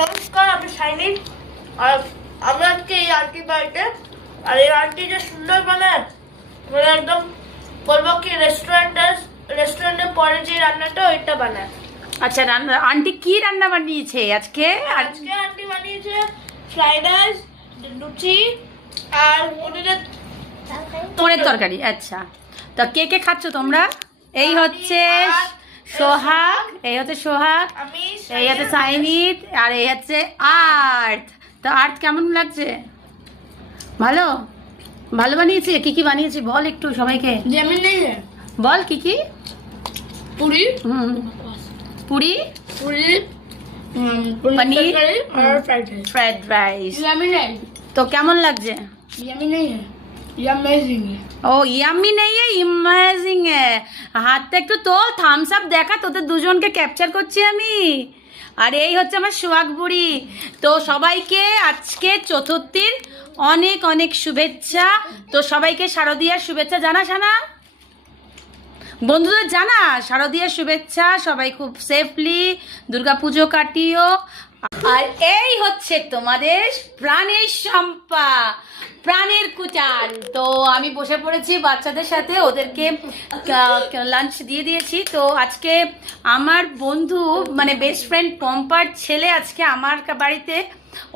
নমস্কার, আমি শাইনি। আর আমরা আজকে এই আন্টি বাড়িতে, আর এই আন্টি যে সুন্দর বানায়, মানে একদম বলবো কি রেস্টুরেন্টের পরে যে রান্নাটা ওইটা বানায়। আচ্ছা, রান্না আন্টি কি রান্না বানিয়েছে আজকে? আজকে আন্টি বানিয়েছে ফ্রাইড রাইস, লুচি আর পনিরের তরকারি। আচ্ছা, তো কে কে খাচ্ছ তোমরা? এই হচ্ছে সোহাগ, এই হচ্ছে সোহাগ, আমি এই হচ্ছে সাইনিত, আর এই হচ্ছে আর্থ। তো আর্থ কেমন লাগছে? ভালো ভালো বানিয়েছে। কি কি বানিয়েছে বল একটু সবাইকে, যেমন নেই বল কি কি। পুরি, পুরি, পুরি, পনির আর fried rice. Fried rice. Yummy নেই, তো কেমন লাগছে? ইয়ামি নেই, अमेजिंग है। ও ইয়াম্মি নেই, ইমেজিং এ। হাতটা একটু তোল, থামস আপ দেখা, তোদের দুজনকে ক্যাপচার করছি আমি। আর এই হচ্ছে আমার সোহাগ বুড়ি। তো সবাইকে আজকে চতুর্থীর অনেক অনেক শুভেচ্ছা। তো সবাইকে শারদীয়ার শুভেচ্ছা জানাস না বন্ধুদের, জানা শারদীয়ার শুভেচ্ছা। সবাই খুব সেফলি দুর্গাপুজো কাটিও। আর এই হচ্ছে তোমাদের প্রাণের শম্পা, প্রাণের কুচান। তো আমি বসে পড়েছি বাচ্চাদের সাথে, ওদেরকে লাঞ্চ দিয়ে দিয়েছি। তো আজকে আমার বন্ধু মানে বেস্ট ফ্রেন্ড পম্পার ছেলে আজকে আমার বাড়িতে,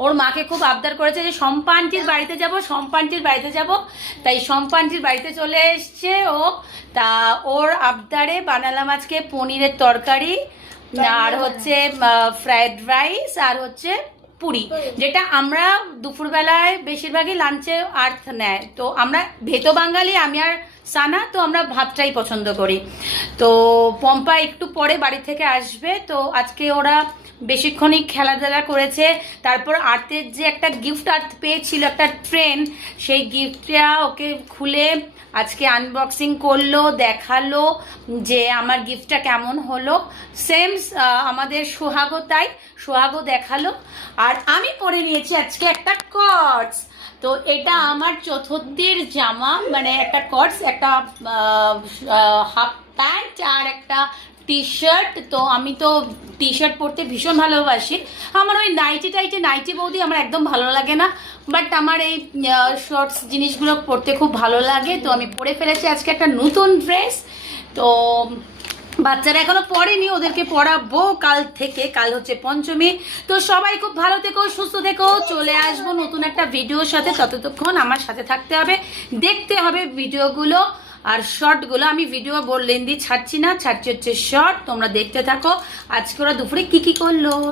ওর মাকে খুব আবদার করেছে যে শম্পা আন্টির বাড়িতে যাব, শম্পা আন্টির বাড়িতে যাব। তাই শম্পা আন্টির বাড়িতে চলে এসছে ও। তা ওর আবদারে বানালাম আজকে পনিরের তরকারি, আর হচ্ছে ফ্রাইড রাইস, আর হচ্ছে পুরি, যেটা আমরা দুপুরবেলায় বেশিরভাগই লাঞ্চে আর্থ নেয়। তো আমরা ভেতো বাঙালি, আমি আর সানা, তো আমরা ভাতটাই পছন্দ করি। তো পম্পা একটু পরে বাড়ি থেকে আসবে। তো আজকে ওরা বেশিক্ষণই খেলাধুলা করেছে। তারপর আর্থের যে একটা গিফট আর্থ পেয়েছিল, একটা ট্রেন, সেই গিফটটা ওকে খুলে আজকে আনবক্সিং করলো, দেখালো যে আমার গিফটটা কেমন হলো। সেম আমাদের সোহাগও তাই, সোহাগও দেখালো। আর আমি পরে নিয়েছি আজকে একটা কটস। তো এটা আমার চতুর্থীর জামা, মানে একটা কটস, একটা হাফ প্যান্ট আর একটা টি শার্ট। তো আমি তো টি শার্ট পরতে ভীষণ ভালোবাসি। আমার ওই নাইটি বৌদি আমার একদম ভালো লাগে না, বাট আমার এই শর্টস জিনিসগুলো পরতে খুব ভালো লাগে। তো আমি পরে ফেলেছি আজকে একটা নতুন ড্রেস। তো বাচ্চারা এখনো পড়েনি, ওদেরকে পড়াবো কাল থেকে। কাল হচ্ছে পঞ্চমী। তো সবাই খুব ভালো থেকো, সুস্থ থেকো। চলে আসবো নতুন একটা ভিডিওর সাথে, ততক্ষণ আমার সাথে থাকতে হবে, দেখতে হবে ভিডিওগুলো আর শর্টগুলো। আমি ভিডিও লেন্দি ছাড়ছি না, ছাড়ছি হচ্ছে শর্ট। তোমরা দেখতে থাকো আজকে ওরা দুপুরে কি কি করলো।